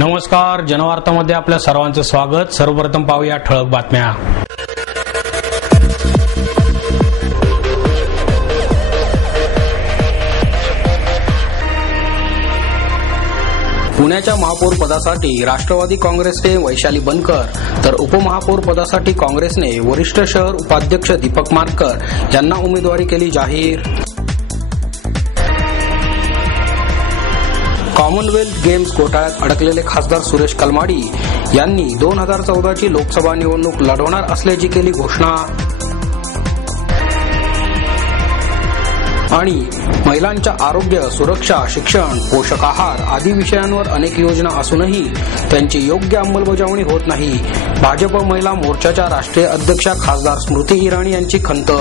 नमस्कार, जनवार्तामध्ये आपल्या सर्वांचं स्वागत। सर्वप्रथम पाहूया ठळक बातम्या। पुण्याच्या महापौर पदासाठी राष्ट्रवादी काँग्रेसने वैशाली बनकर तर उपमहापौर पदासाठी काँग्रेसने वरिष्ठ शहर उपाध्यक्ष दीपक मानकर यांना उमेदवारी केली जाहीर। कॉमनवेल्थ गेम्स घोटाळ्यात अडकलेले खासदार सुरेश कलमाडी यांनी 2014 ची लोकसभा निवडणूक लढवणार असल्याची केली घोषणा। आणि महिलांच्या आरोग्य, सुरक्षा, शिक्षण, पोषक आहार आदी विषयांवर अनेक योजना असूनही त्यांची योग्य अंमलबजावणी होत नाही। भाजप महिला मोर्चाच्या राष्ट्रीय अध्यक्षा खासदार स्मृती इराणी यांची खंत।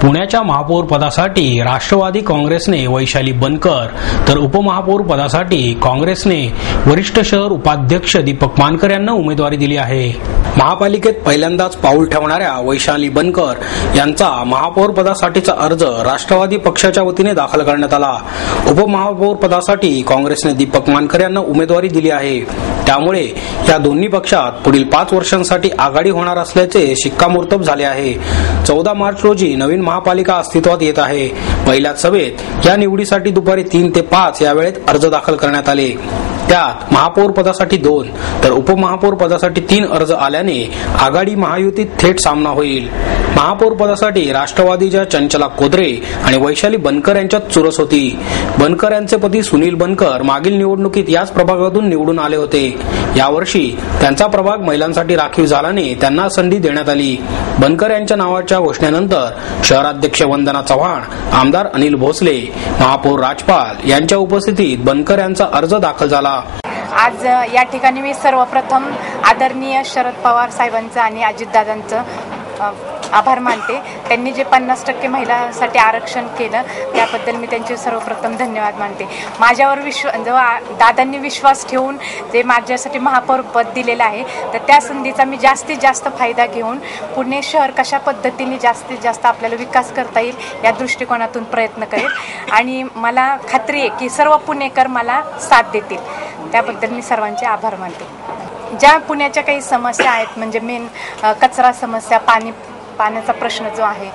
पुण्याच्या महापौर पदासाठी राष्ट्रवादी काँग्रेसने वैशाली बनकर तर उपमहापौर पदासाठी काँग्रेसने वरिष्ठ शहर उपाध्यक्ष दीपक मानकर यांना उमेदवारी दिली आहे। महापालिकेत पहिल्यांदाच पाऊल ठेवणाऱ्या वैशाली बनकर यांचा महापौर पदासाठीचा अर्ज राष्ट्रवादी पक्षाच्या वतीने दाखल करण्यात आला। उपमहापौर पदासाठी काँग्रेसने दीपक मानकर यांना उमेदवारी दिली आहे। त्यामुळे या दोन्ही पक्षात पुढील 5 वर्षांसाठी आघाडी होणार असल्याचे शिक्कामोर्तब झाले आहे। 14 मार्च रोजी नवीन महापालिका अस्तित्वात येत आहे। पहिल्याच सभेत या निवडीसाठी दुपारी 3 ते 5 या वेळेत अर्ज दाखल करण्यात आले। त्यात महापौर पदासाठी 2 तर उपमहापौर पदासाठी 3 अर्ज आल्याने आघाडी महायुतीत थेट सामना होईल। महापौर पदासाठी राष्ट्रवादीच्या चंचला कोदरे आणि वैशाली बनकर यांच्यात चुरस होती। बनकर यांचे पती सुनील बनकर मागील निवडणुकीत याच प्रभागातून निवडून आले होते। यावर्षी त्यांचा प्रभाग महिलांसाठी राखीव झाल्याने त्यांना संधी देण्यात आली। बनकर यांच्या नावाच्या घोषणेनंतर शहराध्यक्ष वंदना चव्हाण, आमदार अनिल भोसले, महापौर राजपाल यांच्या उपस्थितीत बनकर यांचा अर्ज दाखल झाला। आज या ठिकाणी मी सर्वप्रथम आदरणीय शरद पवार साहेबांचं आणि अजितदादांचं आभार मानते। त्यांनी जे 50% महिलांसाठी आरक्षण केलं त्याबद्दल मी त्यांचे सर्वप्रथम धन्यवाद मानते। माझ्यावर दादांनी विश्वास ठेवून जे माझ्यासाठी महापौर पद दिलेलं आहे तर त्या संधीचा मी जास्तीत जास्त फायदा घेऊन पुणे शहर कशा पद्धतीने जास्तीत जास्त आपल्याला विकास करता येईल या दृष्टिकोनातून प्रयत्न करेल आणि मला खात्री आहे की सर्व पुणेकर मला साथ देतील। त्याबद्दल मी सर्वांचे आभार मानते। ज्या पुण्याच्या काही समस्या आहेत म्हणजे मेन कचरा समस्या, पाण्याचा प्रश्न जो आहे,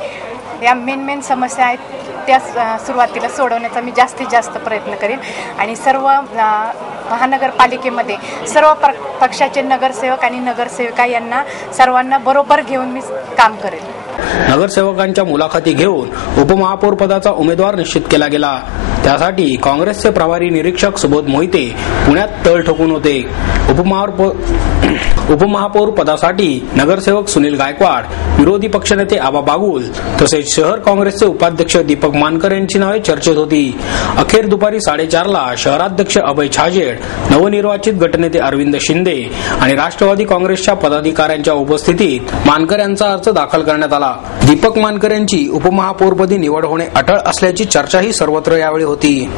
या मेन समस्या आहेत त्या सुरुवातीला सोडवण्याचा मी जास्तीत जास्त प्रयत्न करेन आणि सर्व महानगरपालिकेमध्ये सर्व पक्षाचे नगरसेवक आणि नगरसेविका यांना सर्वांना बरोबर घेऊन मी काम करेन। नगरसेवकांच्या मुलाखती घेऊन उपमहापौर पदाचा उमेदवार निश्चित केला गेला। त्यासाठी काँग्रेसचे प्रभारी निरीक्षक सुबोध मोहिते पुण्यात तळ ठोकून होते। उपमहापौर पदासाठी नगरसेवक सुनील गायकवाड, विरोधी पक्षनेते आबा बागुल तसेच शहर काँग्रेसचे उपाध्यक्ष दीपक मानकर यांची नावे चर्चेत होती। अखेर दुपारी 4:30 ला शहराध्यक्ष अभय छाजेड, नवनिर्वाचित गटनेते अरविंद शिंदे आणि राष्ट्रवादी काँग्रेसच्या पदाधिकाऱ्यांच्या उपस्थितीत मानकर यांचा अर्ज दाखल करण्यात आला। दीपक मानकर यांची उपमहापौरपदी निवड होणे अटळ असल्याची चर्चाही सर्वत्र यावेळी होती।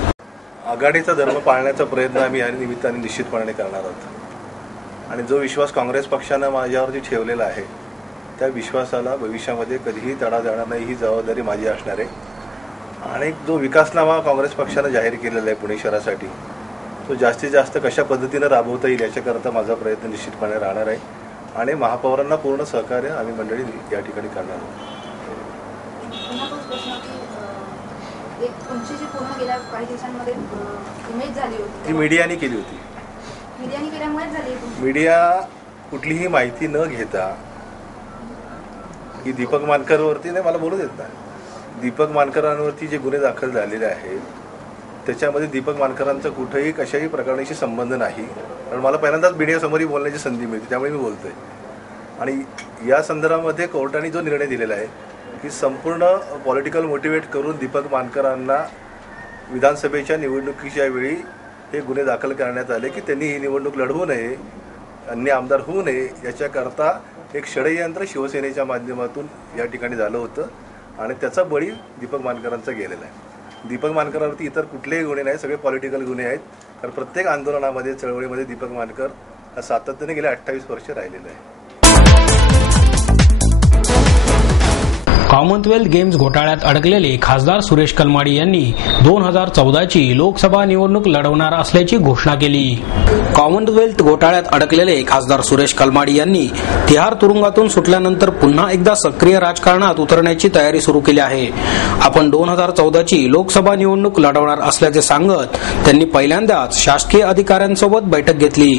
आघाडीचा धर्म पाळण्याचा प्रयत्न आम्ही या निमित्ताने निश्चितपणे करणार आहोत आणि जो विश्वास काँग्रेस पक्षाने माझ्यावरती ठेवलेला आहे त्या विश्वासाला भविष्यामध्ये कधीही तडा जाणार नाही ही जबाबदारी माझी असणार आहे। आणि जो विकासनामा काँग्रेस पक्षाने जाहीर केलेला आहे पुणे शहरासाठी तो जास्तीत जास्त कशा पद्धतीने राबवता येईल याच्याकरता माझा प्रयत्न निश्चितपणे राहणार आहे आणि महापौरांना पूर्ण सहकार्य आम्ही मंडळी या ठिकाणी करणार आहोत। तुमची जी पूर्ण गेल्या काही दिवसांमध्ये इमेज झाली होती ती मीडियाने केली होती। मीडियाने केल्यामुळेच झाली। मीडिया कुठलीही माहिती न घेता की दीपक मानकरवरती नाही, मला बोलू देत नाही, दीपक मानकरांवरती जे गुन्हे दाखल झालेले आहेत त्याच्यामध्ये दीपक मानकरांचा कुठेही कशाही प्रकरणाशी संबंध नाही. कारण मला पहिल्यांदाच मीडियासमोरही बोलण्याची संधी मिळते, त्यामुळे मी बोलतोय. आणि या संदर्भामध्ये कोर्टाने जो निर्णय दिलेला आहे की संपूर्ण पॉलिटिकल मोटिवेट करून दीपक मानकरांना विधानसभेच्या निवडणुकीच्या वेळी हे गुन्हे दाखल करण्यात आले की त्यांनी ही निवडणूक लढवू नये, अन्य आमदार होऊ नये, याच्याकरता एक षडयंत्र शिवसेनेच्या माध्यमातून या ठिकाणी झालं होतं आणि त्याचा बळी दीपक मानकरांचा गेलेला आहे. दीपक मानकरांवरती इतर कुठलेही गुन्हे नाही, सगळे पॉलिटिकल गुन्हे आहेत. कारण प्रत्येक आंदोलनामध्ये, चळवळीमध्ये दीपक मानकर हा सातत्याने गेले 28 वर्ष राहिलेला आहे. कॉमनवेल्थ गेम्स घोटाळ्यात अडकलेले खासदार सुरेश कलमाडी यांनी 2014ची लोकसभा निवडणूक लढवणार असल्याची घोषणा केली. कॉमनवेल्थ घोटाळ्यात अडकलेले खासदार सुरेश कलमाडी यांनी तिहार तुरुंगातून सुटल्यानंतर पुन्हा एकदा सक्रिय राजकारणात उतरण्याची तयारी सुरू केली आहे. आपण 2014ची लोकसभा निवडणूक लढवणार असल्याचे सांगत त्यांनी पहिल्यांदाच शासकीय अधिकाऱ्यांसोबत बैठक घेतली.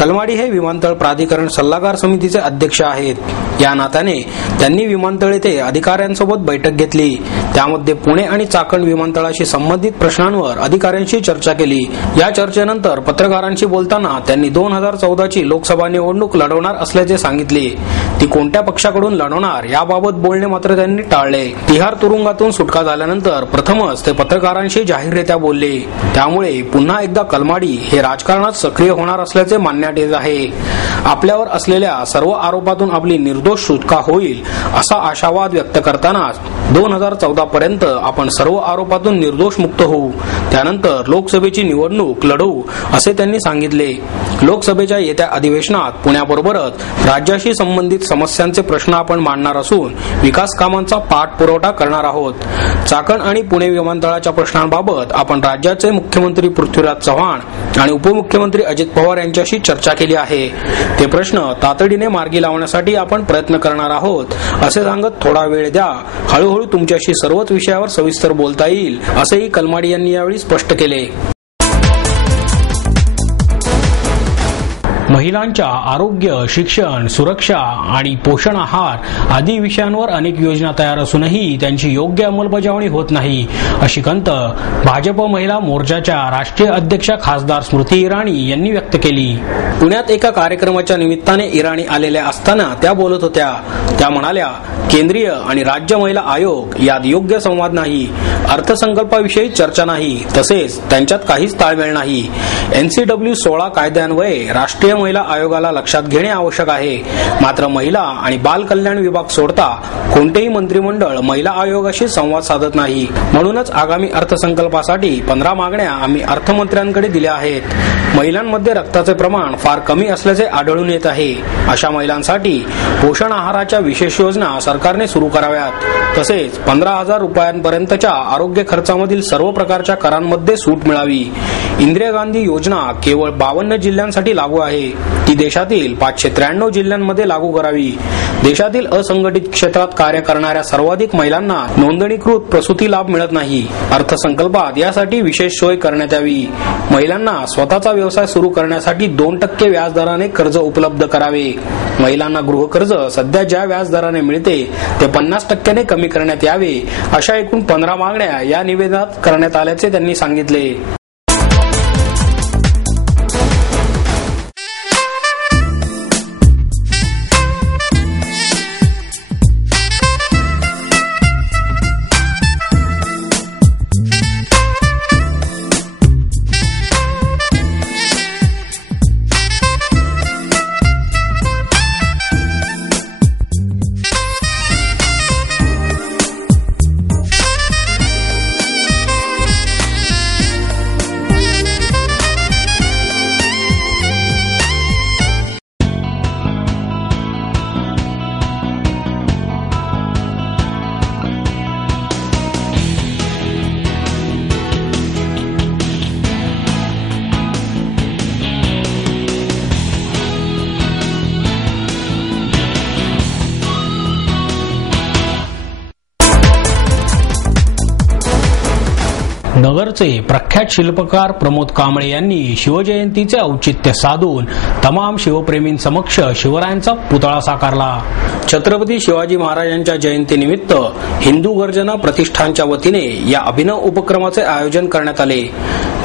कलमाडी हे विमानतळ प्राधिकरण सल्लागार समितीचे अध्यक्ष आहेत. या नात्याने त्यांनी विमानतळ येथे अधिकाऱ्यांसोबत बैठक घेतली. त्यामध्ये पुणे आणि चाकण विमानतळाशी संबंधित प्रश्नांवर अधिकाऱ्यांशी चर्चा केली. या चर्चेनंतर पत्रकारांशी बोलताना त्यांनी 2014ची लोकसभा निवडणूक लढवणार असल्याचे सांगितले. ती कोणत्या पक्षाकडून लढवणार याबाबत बोलणे मात्र त्यांनी टाळले. तिहार तुरुंगातून सुटका झाल्यानंतर प्रथमच ते पत्रकारांशी जाहीररित्या बोलले. त्यामुळे पुन्हा एकदा कलमाडी हे राजकारणात सक्रिय होणार असल्याचे मानण्यात येत आहे. आपल्यावर असलेल्या सर्व आरोपातून आपली निर्दोष सुटका होईल असा आशावाद व्यक्त करतानाच 2014 पर्यंत आपण सर्व आरोपातून निर्दोष मुक्त होऊ, त्यानंतर लोकसभेची निवडणूक लढवू असे त्यांनी सांगितले. लोकसभेच्या येत्या अधिवेशनात पुण्याबरोबरच राज्याशी संबंधित समस्यांचे प्रश्न आपण मांडणार असून विकास कामांचा पाठपुरवठा करणार आहोत. चाकण आणि पुणे विमानतळाच्या प्रश्नांबाबत आपण राज्याचे मुख्यमंत्री पृथ्वीराज चव्हाण आणि उपमुख्यमंत्री अजित पवार यांच्याशी चर्चा केली आहे. ते प्रश्न तातडीने मार्गी लावण्यासाठी आपण प्रयत्न करणार आहोत असे सांगत थोडा वेळ द्या, हळूहळू तुमच्याशी सर्वच विषयावर सविस्तर बोलता येईल असेही कलमाडी यांनी यावेळी स्पष्ट केले. महिलांच्या आरोग्य, शिक्षण, सुरक्षा आणि पोषण आहार आदी विषयांवर अनेक योजना तयार असूनही त्यांची योग्य अंमलबजावणी होत नाही अशी खंत भाजप महिला मोर्चाच्या राष्ट्रीय अध्यक्षा खासदार स्मृती इराणी यांनी व्यक्त केली. पुण्यात एका कार्यक्रमाच्या निमित्ताने इराणी आलेल्या असताना त्या बोलत होत्या. त्या म्हणाल्या, केंद्रीय आणि राज्य महिला आयोग यात योग्य संवाद नाही, अर्थसंकल्पाविषयी चर्चा नाही, तसेच त्यांच्यात काहीच ताळमेळ नाही. NCW 16 कायद्यान्वये राष्ट्रीय महिला आयोगाला लक्षात घेणे आवश्यक आहे. मात्र महिला आणि बाल कल्याण विभाग सोडता कोणतेही मंत्रिमंडळ महिला आयोगाशी संवाद साधत नाही. म्हणूनच आगामी अर्थसंकल्पासाठी 15 मागण्या आम्ही अर्थमंत्र्यांकडे दिल्या आहेत. महिलांमध्ये रक्ताचे प्रमाण फार कमी असल्याचे आढळून येत आहे. अशा महिलांसाठी पोषण आहाराच्या विशेष योजना सरकारने सुरू कराव्यात. तसेच 15,000 रुपयांपर्यंतच्या आरोग्य खर्चामधील सर्व प्रकारच्या करांमध्ये सूट मिळावी. इंदिरा गांधी योजना केवळ 52 जिल्ह्यांसाठी लागू आहे. ती देशातील 593 जिल्ह्यांमध्ये लागू करावी. देशातील असंघटित क्षेत्रात कार्य करणाऱ्या सर्वाधिक महिलांना नोंदणीकृत प्रसूती लाभ मिळत नाही. अर्थसंकल्पात यासाठी विशेष सोय करण्यात यावी. महिलांना स्वतःचा व्यवसाय सुरू करण्यासाठी 2% व्याजदराने कर्ज उपलब्ध करावे. महिलांना गृहकर्ज सध्या ज्या व्याजदराने मिळते ते 50% कमी करण्यात यावे. अशा एकूण 15 मागण्या या निवेदनात करण्यात आल्याचे त्यांनी सांगितले. नगरचे प्रख्यात शिल्पकार प्रमोद कांबळे यांनी शिवजयंतीचे औचित्य साधून तमाम शिवप्रेमींसमक्ष शिवरायांचा पुतळा साकारला. छत्रपती शिवाजी महाराजांच्या जयंतीनिमित्त हिंदू गर्जना प्रतिष्ठानच्या वतीने या अभिनव उपक्रमाचे आयोजन करण्यात आले.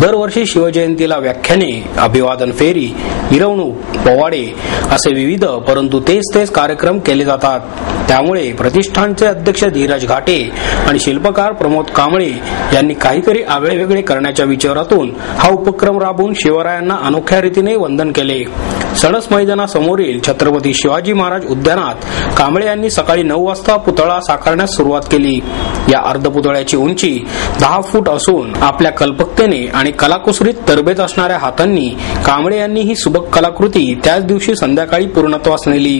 दरवर्षी शिवजयंतीला व्याख्याने, अभिवादन फेरी, मिरवणूक, पोवाडे असे विविध परंतु तेच कार्यक्रम केले जातात. त्यामुळे प्रतिष्ठानचे अध्यक्ष धीरज घाटे आणि शिल्पकार प्रमोद कांबळे यांनी काहीतरी आगळेवेगळे करण्याच्या विचारातून हा उपक्रम राबवून शिवरायांना अनोख्या रीतीने वंदन केले. सणस मैदानासमोरील छत्रपती शिवाजी महाराज उद्यानात कांबळे यांनी सकाळी 9 वाजता पुतळा साकारण्यास सुरुवात केली. या अर्धपुतळ्याची उंची 10 फूट असून आपल्या कल्पकतेने आणि कलाकुसरीत तरबेज असणाऱ्या हातांनी कांबळे यांनी ही सुबक कलाकृती त्याच दिवशी संध्याकाळी पूर्णत्वास नेली.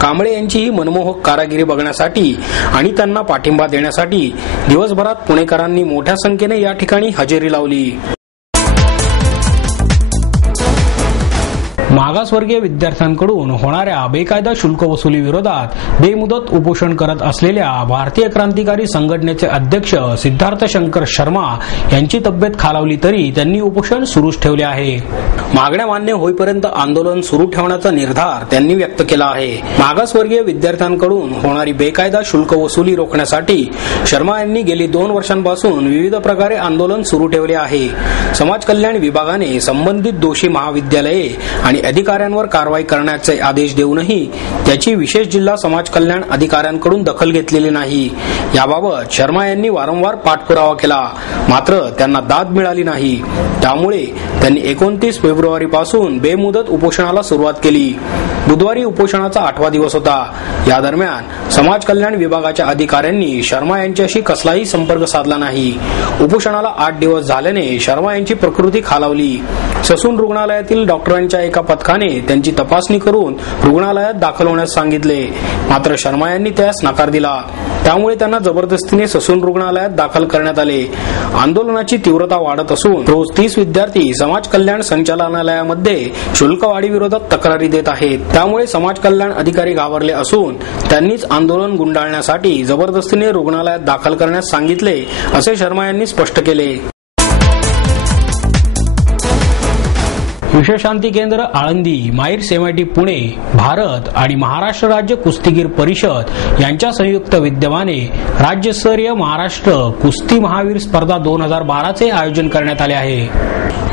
कांबळे यांची ही मनमोहक कारागिरी बघण्यासाठी आणि त्यांना पाठिंबा देण्यासाठी दिवसभरात पुणेकरांनी मोठ्या संख्येने या ठिकाणी हजेरी लावली. मागासवर्गीय विद्यार्थ्यांकडून होणाऱ्या बेकायदा शुल्क वसुली विरोधात बेमुदत उपोषण करत असलेल्या भारतीय क्रांतिकारी संघटनेचे अध्यक्ष सिद्धार्थ शंकर शर्मा यांची तब्येत खालावली तरी त्यांनी उपोषण सुरूच ठेवले आहे. मागण्या मान्य होईपर्यंत आंदोलन सुरू ठेवण्याचा निर्धार त्यांनी व्यक्त केला आहे. मागासवर्गीय विद्यार्थ्यांकडून होणारी बेकायदा शुल्क वसुली रोखण्यासाठी शर्मा यांनी गेली 2 वर्षांपासून विविध प्रकारे आंदोलन सुरू ठेवले आहे. समाज कल्याण विभागाने संबंधित दोषी महाविद्यालये आणि अधिकाऱ्यांवर कारवाई करण्याचे आदेश देऊनही त्याची विशेष जिल्हा समाज कल्याण अधिकाऱ्यांकडून दखल घेतलेली नाही. याबाबत शर्मा यांनी वारंवार पाठपुरावा केला, मात्र त्यांना दाद मिळाली नाही. त्यामुळे त्यांनी 29 फेब्रुवारी पासून बेमुदत उपोषणाला सुरुवात केली. बुधवारी उपोषणाचा 8वा दिवस होता. या दरम्यान समाज कल्याण विभागाच्या अधिकाऱ्यांनी शर्मा यांच्याशी कसलाही संपर्क साधला नाही. उपोषणाला 8 दिवस झाल्याने शर्मा यांची प्रकृती खालावली. ससून रुग्णालयातील डॉक्टरांच्या एका पथकाने त्यांची तपासणी करून रुग्णालयात दाखल होण्यास सांगितले, मात्र शर्मा यांनी त्यास नकार दिला. त्यामुळे त्यांना जबरदस्तीने ससून रुग्णालयात दाखल करण्यात आले. आंदोलनाची तीव्रता वाढत असून रोज 30 विद्यार्थी समाज कल्याण संचालनालयामध्ये शुल्कवाढी विरोधात तक्रारी देत आहेत. त्यामुळे समाज कल्याण अधिकारी घाबरले असून त्यांनीच आंदोलन गुंडाळण्यासाठी जबरदस्तीने रुग्णालयात दाखल करण्यास सांगितले, असे शर्मा यांनी स्पष्ट केले. विश्वशांती केंद्र आळंदी, माईर्स MIT पुणे, भारत आणि महाराष्ट्र राज्य कुस्तीगीर परिषद यांच्या संयुक्त विद्यमाने राज्यस्तरीय महाराष्ट्र कुस्ती महावीर स्पर्धा 2012 चे आयोजन करण्यात आले आहे.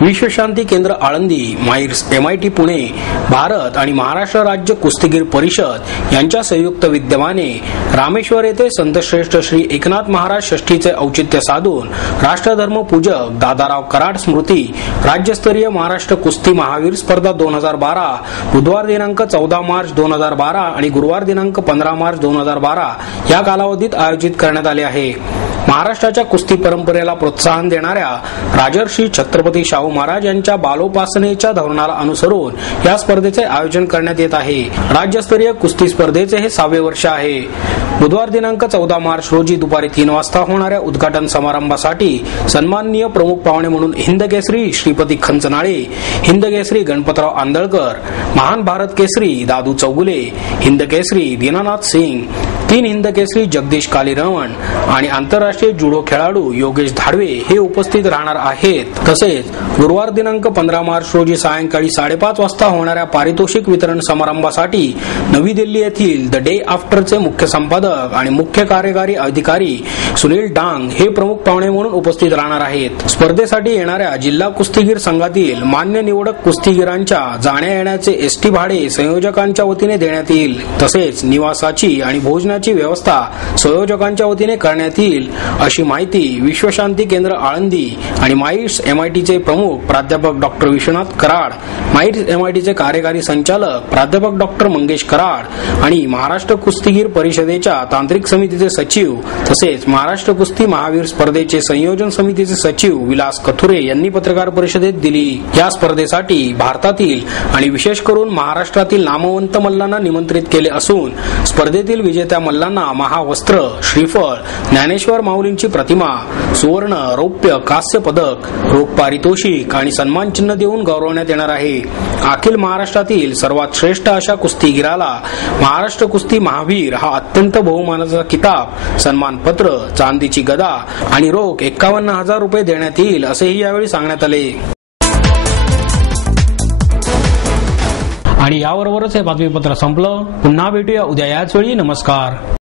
विश्वशांती केंद्र आळंदी, माईर्स MIT पुणे, भारत आणि महाराष्ट्र राज्य कुस्तीगीर परिषद यांच्या संयुक्त विद्यमाने रामेश्वर येथे संतश्रेष्ठ श्री एकनाथ महाराज षष्ठीचे औचित्य साधून राष्ट्रधर्म पूजक दादाराव कराड स्मृती राज्यस्तरीय महाराष्ट्र कुस्ती महावीर स्पर्धा 2012 बुधवार दिनांक 14 मार्च 2012 आणि गुरुवार दिनांक 15 मार्च 2012 या कालावधीत आयोजित करण्यात आले आहे. महाराष्ट्राच्या कुस्ती परंपरेला प्रोत्साहन देणाऱ्या राजर्षी छत्रपती शाहू महाराज यांच्या बालोपासनेच्या धोरणाला अनुसरून या स्पर्धेचे आयोजन करण्यात येत आहे. राज्यस्तरीय कुस्ती स्पर्धेचे हे 6वे वर्ष आहे. बुधवार दिनांक 14 मार्च रोजी दुपारी 3 वाजता होणाऱ्या उद्घाटन समारंभासाठी सन्माननीय प्रमुख पाहुणे म्हणून हिंदकेसरी श्रीपती खंचनाळे, हिंदकेसरी गणपतराव आंदळकर, महान भारत केसरी दादू चौगुले, हिंदकेसरी दीनानाथ सिंग, 3 हिंदकेसरी जगदीश कालीरमण आणि आंतरराष्ट्रीय जुडो खेळाडू योगेश धाडवे हे उपस्थित राहणार आहेत. तसेच गुरुवार दिनांक 15 मार्च रोजी सायंकाळी 5:30 वाजता होणाऱ्या पारितोषिक वितरण समारंभासाठी नवी दिल्ली येथील द डे आफ्टरचे मुख्य संपादक आणि मुख्य कार्यकारी अधिकारी सुनील डांग हे प्रमुख पाहुणे म्हणून उपस्थित राहणार आहेत. स्पर्धेसाठी येणाऱ्या जिल्हा कुस्तीगीर संघातील मान्य निवडक कुस्तीगीरांच्या जाण्या येण्याचे एसटी भाडे संयोजकांच्या वतीने देण्यात येईल. तसेच निवासाची आणि भोजनाची व्यवस्था संयोजकांच्या वतीने करण्यात येईल, अशी माहिती विश्वशांती केंद्र आळंदी आणि माईर्स MITचे प्रमुख प्राध्यापक डॉक्टर विश्वनाथ कराड, माईर्स MITचे कार्यकारी संचालक प्राध्यापक डॉक्टर मंगेश कराड आणि महाराष्ट्र कुस्तीगीर परिषदेच्या तांत्रिक समितीचे सचिव तसेच महाराष्ट्र कुस्ती महावीर स्पर्धेचे संयोजन समितीचे सचिव विलास कथुरे यांनी पत्रकार परिषदेत दिली. या स्पर्धेसाठी भारतातील आणि विशेष करून महाराष्ट्रातील नामवंत मल्लांना निमंत्रित केले असून स्पर्धेतील विजेत्या मल्लांना महावस्त्र, श्रीफळ, ज्ञानेश्वर माऊलींची प्रतिमा, सुवर्ण, रौप्य, कांस्य पदक, रोख पारितोषिक आणि सन्मान चिन्ह देऊन गौरवण्यात येणार आहे. अखिल महाराष्ट्रातील सर्वात श्रेष्ठ अशा कुस्तीगीराला महाराष्ट्र कुस्ती महावीर हा अत्यंत बहुमानाचा किताब, सन्मानपत्र, चांदीची गदा आणि रोख 51,000 रुपये देण्यात येईल असेही यावेळी सांगण्यात आले. आणि याबरोबरच हे बातमीपत्र संपलं. पुन्हा भेटूया उद्या याच वेळी. नमस्कार.